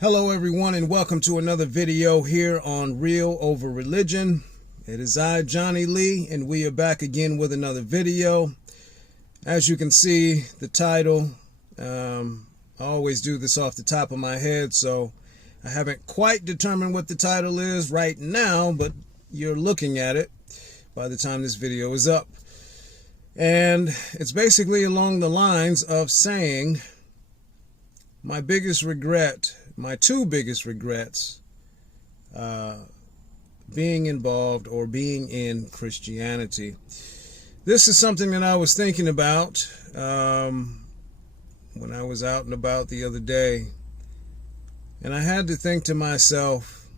Hello everyone, and welcome to another video here on Real Over Religion. It is I, Johnny Lee, and we are back again with another video. As you can see, the title, I always do this off the top of my head, so I haven't quite determined what the title is right now, but you're looking at it by the time this video is up. And it's basically along the lines of saying my biggest regret, my two biggest regrets, being involved or being in Christianity. This is something that I was thinking about when I was out and about the other day. And I had to think to myself,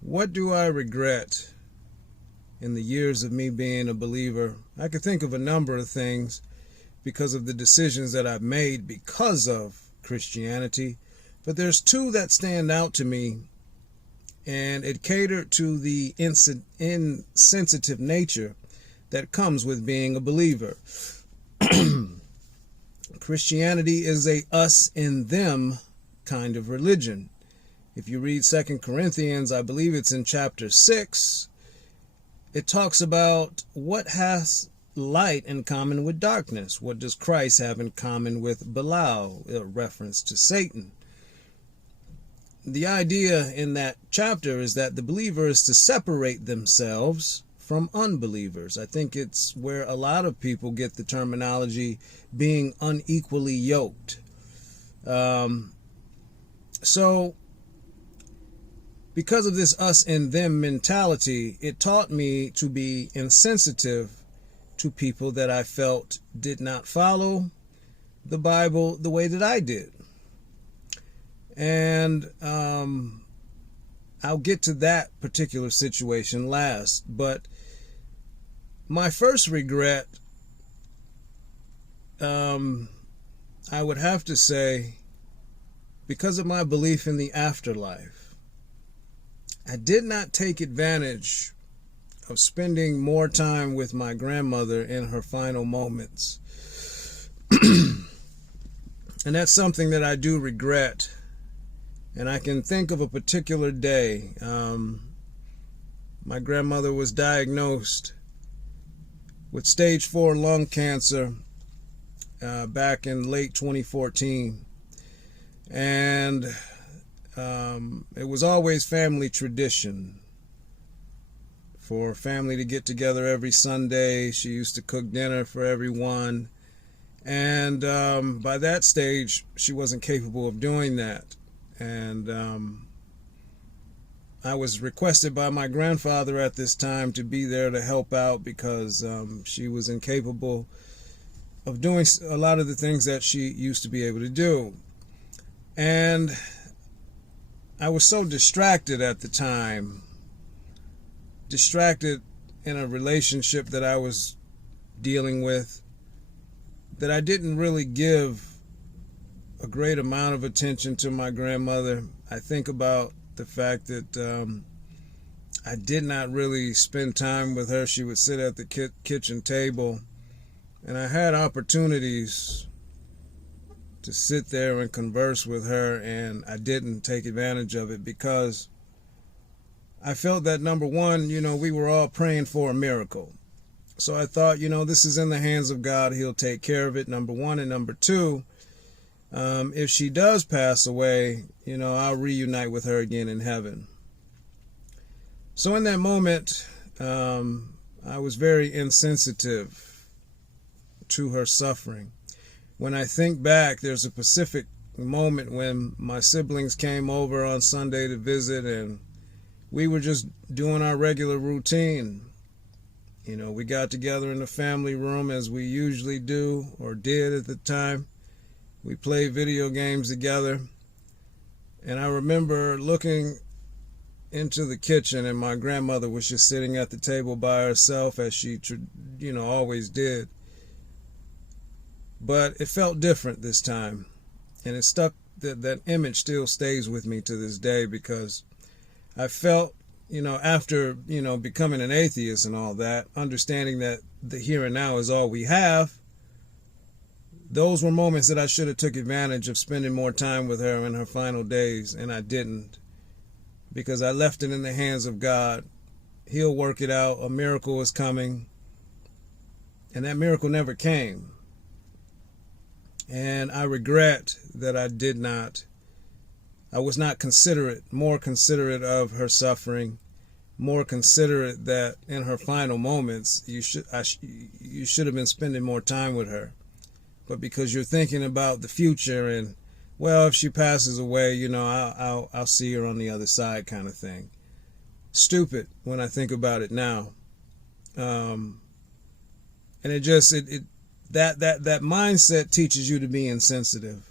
what do I regret in the years of me being a believer? I could think of a number of things because of the decisions that I've made because of Christianity, but there's two that stand out to me, and it catered to the insensitive nature that comes with being a believer. Christianity is a us and them kind of religion. If you read 2 Corinthians, I believe it's in chapter 6, it talks about what has light in common with darkness. What does Christ have in common with Belial, a reference to Satan? The idea in that chapter is that the believer is to separate themselves from unbelievers. I think it's where a lot of people get the terminology being unequally yoked. So because of this us and them mentality, it taught me to be insensitive to people that I felt did not follow the Bible the way that I did. And I'll get to that particular situation last. But my first regret, I would have to say, because of my belief in the afterlife, I did not take advantage of spending more time with my grandmother in her final moments. And that's something that I do regret. And I can think of a particular day. My grandmother was diagnosed with stage 4 lung cancer back in late 2014. And it was always family tradition for family to get together every Sunday. She used to cook dinner for everyone. And by that stage, she wasn't capable of doing that. And I was requested by my grandfather at this time to be there to help out because she was incapable of doing a lot of the things that she used to be able to do. And I was so distracted at the time, distracted in a relationship that I was dealing with, that I didn't really give a great amount of attention to my grandmother. I think about the fact that I did not really spend time with her. She would sit at the kitchen table, and I had opportunities to sit there and converse with her, and I didn't take advantage of it because I felt that, number one, we were all praying for a miracle. So I thought, this is in the hands of God. He'll take care of it, number one. And number two, if she does pass away, I'll reunite with her again in heaven. So in that moment, I was very insensitive to her suffering. When I think back, there's a specific moment when my siblings came over on Sunday to visit, and we were just doing our regular routine. We got together in the family room as we usually do, or did at the time. We played video games together. And I remember looking into the kitchen, and my grandmother was just sitting at the table by herself, as she, always did. But it felt different this time. And it stuck, that image still stays with me to this day, because I felt, after, becoming an atheist and all that, understanding that the here and now is all we have, those were moments that I should have took advantage of spending more time with her in her final days, and I didn't, because I left it in the hands of God. He'll work it out. A miracle is coming. And that miracle never came. And I regret that I was not more considerate of her suffering, more considerate that in her final moments, you should have been spending more time with her. But because you're thinking about the future and, well, if she passes away, I'll see her on the other side kind of thing. Stupid when I think about it now. And that mindset teaches you to be insensitive.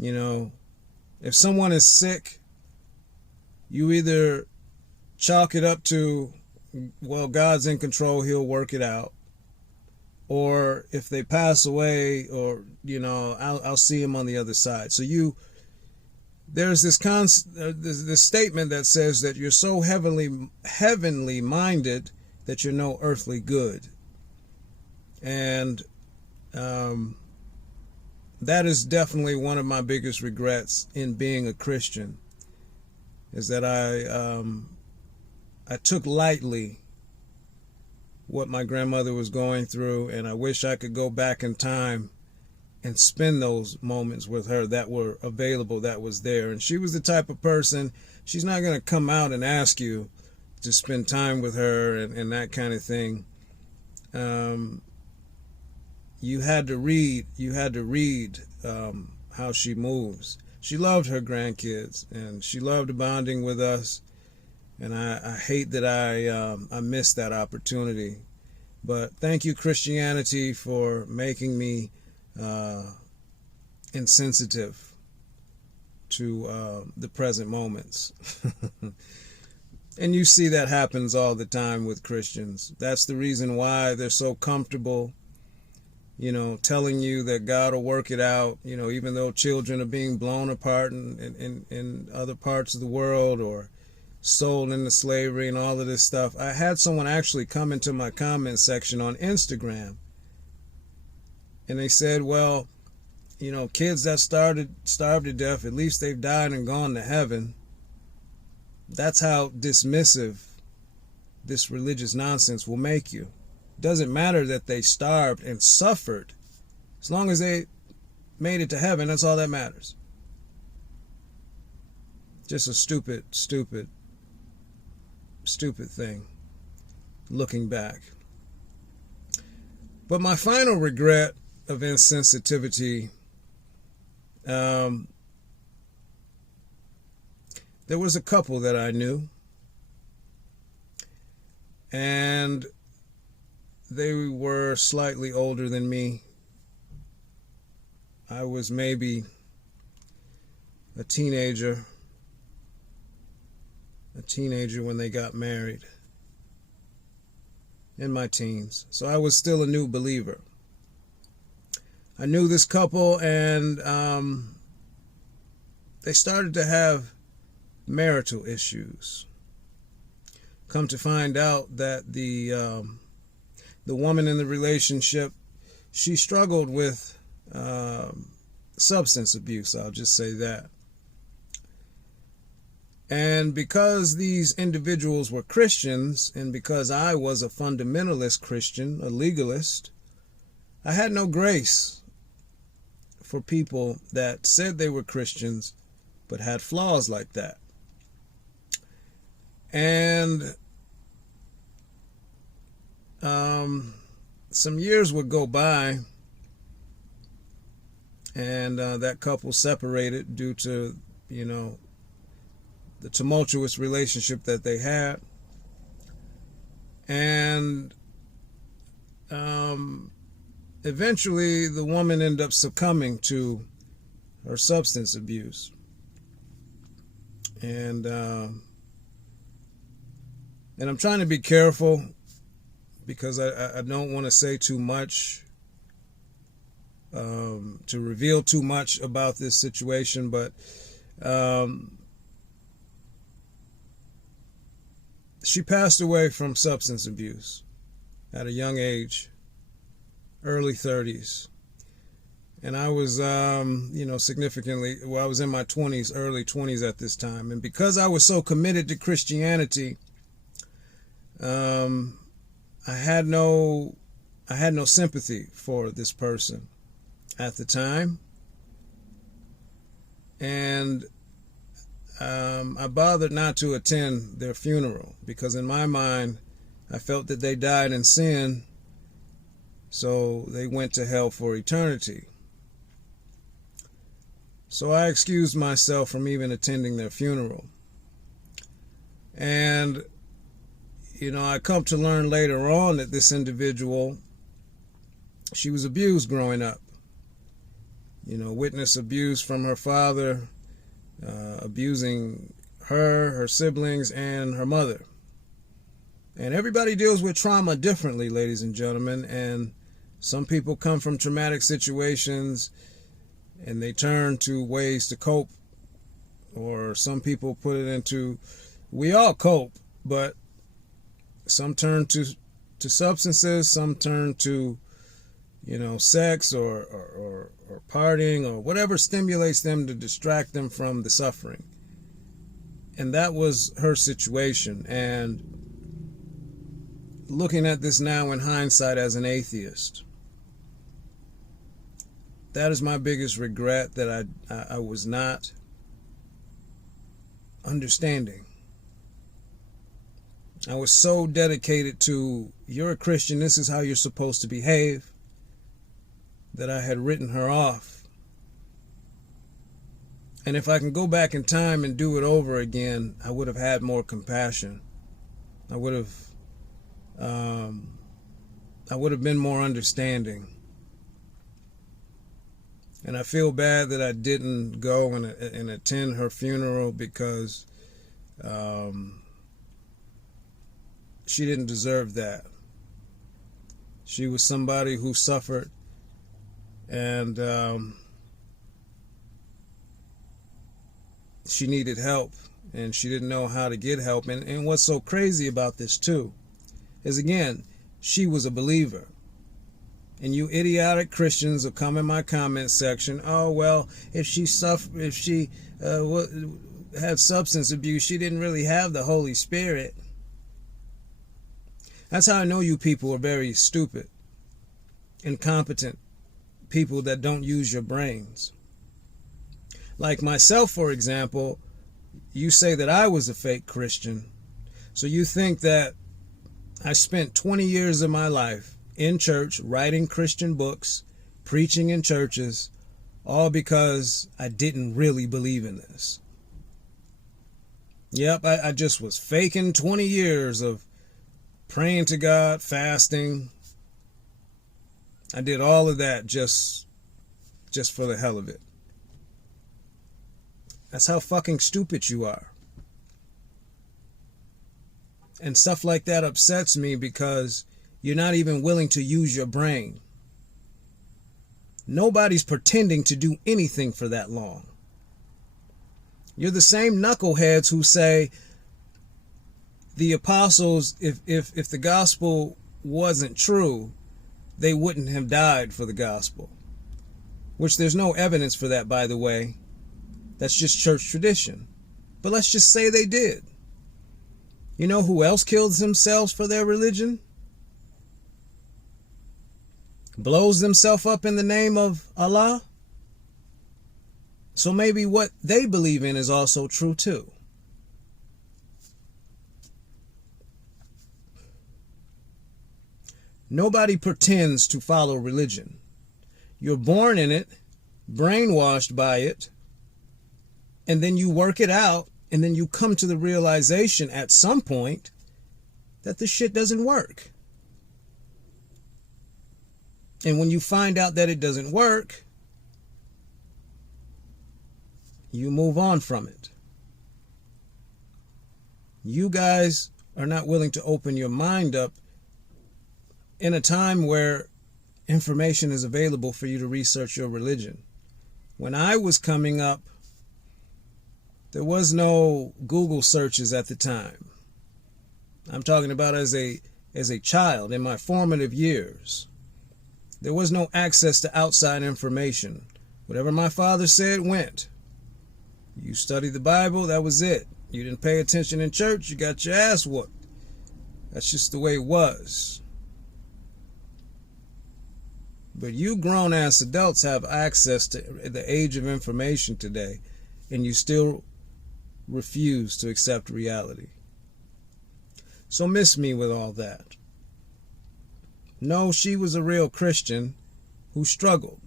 If someone is sick, you either chalk it up to, well, God's in control, he'll work it out. Or if they pass away, or, I'll see him on the other side. So there's this statement that says that you're so heavenly minded that you're no earthly good. And that is definitely one of my biggest regrets in being a Christian, is that I took lightly what my grandmother was going through, and I wish I could go back in time and spend those moments with her that were available, that was there. And she was the type of person, she's not going to come out and ask you to spend time with her and that kind of thing. You had to read how she moves. She loved her grandkids, and she loved bonding with us. And I hate that I missed that opportunity. But thank you, Christianity, for making me insensitive to the present moments. And you see that happens all the time with Christians. That's the reason why they're so comfortable, telling you that God will work it out, even though children are being blown apart in other parts of the world, or sold into slavery and all of this stuff. I had someone actually come into my comment section on Instagram, and they said, well, kids that starved to death, at least they've died and gone to heaven. That's how dismissive this religious nonsense will make you. It doesn't matter that they starved and suffered. As long as they made it to heaven, that's all that matters. Just a stupid thing, looking back. But my final regret of insensitivity, there was a couple that I knew, and they were slightly older than me. I was maybe a teenager when they got married, in my teens. So I was still a new believer. I knew this couple, and they started to have marital issues. Come to find out that the woman in the relationship, she struggled with substance abuse, I'll just say that. And because these individuals were Christians, and because I was a fundamentalist Christian, a legalist, I had no grace for people that said they were Christians but had flaws like that. And some years would go by, and that couple separated due to, the tumultuous relationship that they had. And eventually the woman ended up succumbing to her substance abuse. And I'm trying to be careful, because I don't want to say too much, to reveal too much about this situation, but she passed away from substance abuse at a young age, early 30s. And I was, significantly, I was in my 20s, early 20s at this time. And because I was so committed to Christianity, I had no sympathy for this person at the time. And I bothered not to attend their funeral because in my mind, I felt that they died in sin, so they went to hell for eternity. So I excused myself from even attending their funeral. And, I come to learn later on that this individual, she was abused growing up. Witnessed abuse from her father, abusing her siblings, and her mother. And everybody deals with trauma differently, ladies and gentlemen. And some people come from traumatic situations and they turn to ways to cope. Or some people put it into, we all cope, but some turn to substances, some turn to, sex or partying or whatever stimulates them to distract them from the suffering. And that was her situation. And looking at this now in hindsight as an atheist, that is my biggest regret, that I was not understanding. I was so dedicated to, you're a Christian, this is how you're supposed to behave, that I had written her off. And if I can go back in time and do it over again, I would have had more compassion. I would have been more understanding. And I feel bad that I didn't go and attend her funeral because she didn't deserve that. She was somebody who suffered, and she needed help, and she didn't know how to get help. And what's so crazy about this too is, again, she was a believer. And you idiotic Christians will come in my comment section, oh, well, if she had substance abuse, she didn't really have the Holy Spirit. That's how I know you people are very stupid, incompetent people that don't use your brains. Like myself, for example, you say that I was a fake Christian. So you think that I spent 20 years of my life in church, writing Christian books, preaching in churches, all because I didn't really believe in this. Yep, I just was faking 20 years of praying to God, fasting. I did all of that just for the hell of it. That's how fucking stupid you are. And stuff like that upsets me because you're not even willing to use your brain. Nobody's pretending to do anything for that long. You're the same knuckleheads who say the apostles, if the gospel wasn't true, they wouldn't have died for the gospel. Which there's no evidence for that, by the way. That's just church tradition. But let's just say they did. You know who else kills themselves for their religion? Blows themselves up in the name of Allah? So maybe what they believe in is also true too. Nobody pretends to follow religion. You're born in it, brainwashed by it, and then you work it out, and then you come to the realization at some point that this shit doesn't work. And when you find out that it doesn't work, you move on from it. You guys are not willing to open your mind up in a time where information is available for you to research your religion. When I was coming up, there was no Google searches at the time. I'm talking about as a child in my formative years. There was no access to outside information. Whatever my father said went. You studied the Bible, that was it. You didn't pay attention in church, you got your ass whooped. That's just the way it was. But you grown-ass adults have access to the age of information today, and you still refuse to accept reality. So miss me with all that. No, she was a real Christian who struggled.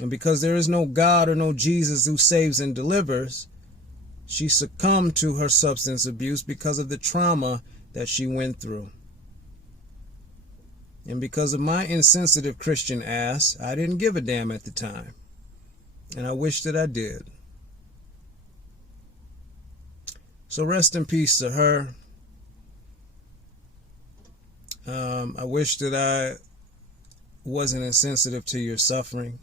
And because there is no God or no Jesus who saves and delivers, she succumbed to her substance abuse because of the trauma that she went through. And because of my insensitive Christian ass, I didn't give a damn at the time. And I wish that I did. So rest in peace to her. I wish that I wasn't insensitive to your suffering.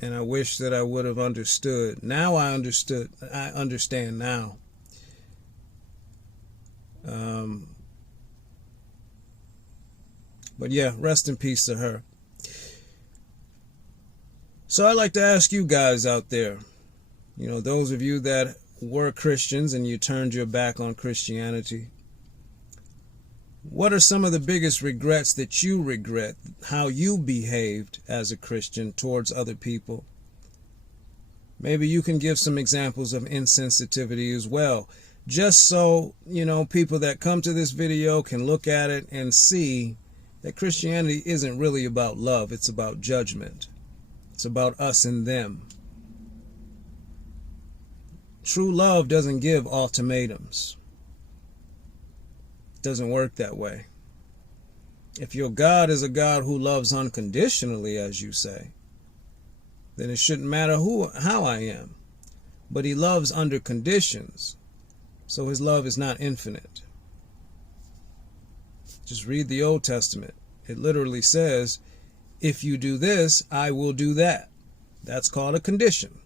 And I wish that I would have understood. Now I understood. I understand now. But yeah, rest in peace to her. So I'd like to ask you guys out there, you know, those of you that were Christians and you turned your back on Christianity, what are some of the biggest regrets that you regret, how you behaved as a Christian towards other people? Maybe you can give some examples of insensitivity as well, just so, you know, people that come to this video can look at it and see that Christianity isn't really about love, it's about judgment. It's about us and them. True love doesn't give ultimatums. It doesn't work that way. If your God is a God who loves unconditionally, as you say, then it shouldn't matter how I am. But he loves under conditions, so his love is not infinite. Just read the Old Testament. It literally says, if you do this, I will do that. That's called a condition.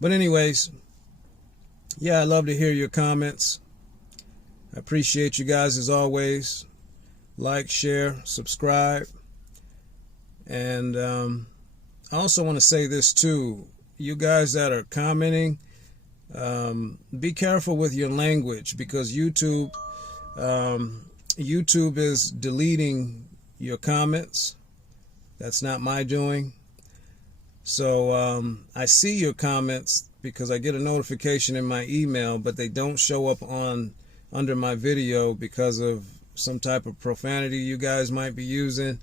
But anyways, yeah, I love to hear your comments. I appreciate you guys as always. Like, share, subscribe. And I also want to say this too. You guys that are commenting, be careful with your language, because YouTube is deleting your comments. That's not my doing. So I see your comments because I get a notification in my email, but they don't show up under my video because of some type of profanity you guys might be using.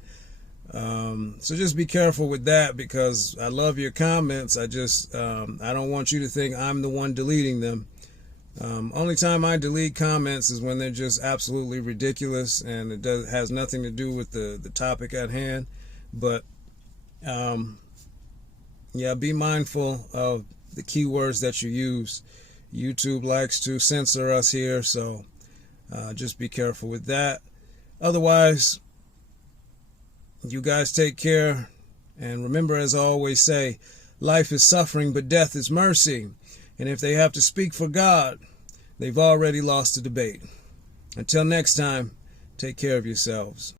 So just be careful with that, because I love your comments. I don't want you to think I'm the one deleting them. Only time I delete comments is when they're just absolutely ridiculous and it has nothing to do with the topic at hand. But yeah, be mindful of the keywords that you use. YouTube likes to censor us here, so just be careful with that. Otherwise, you guys take care, and remember, as I always say, life is suffering, but death is mercy. And if they have to speak for God, they've already lost the debate. Until next time, take care of yourselves.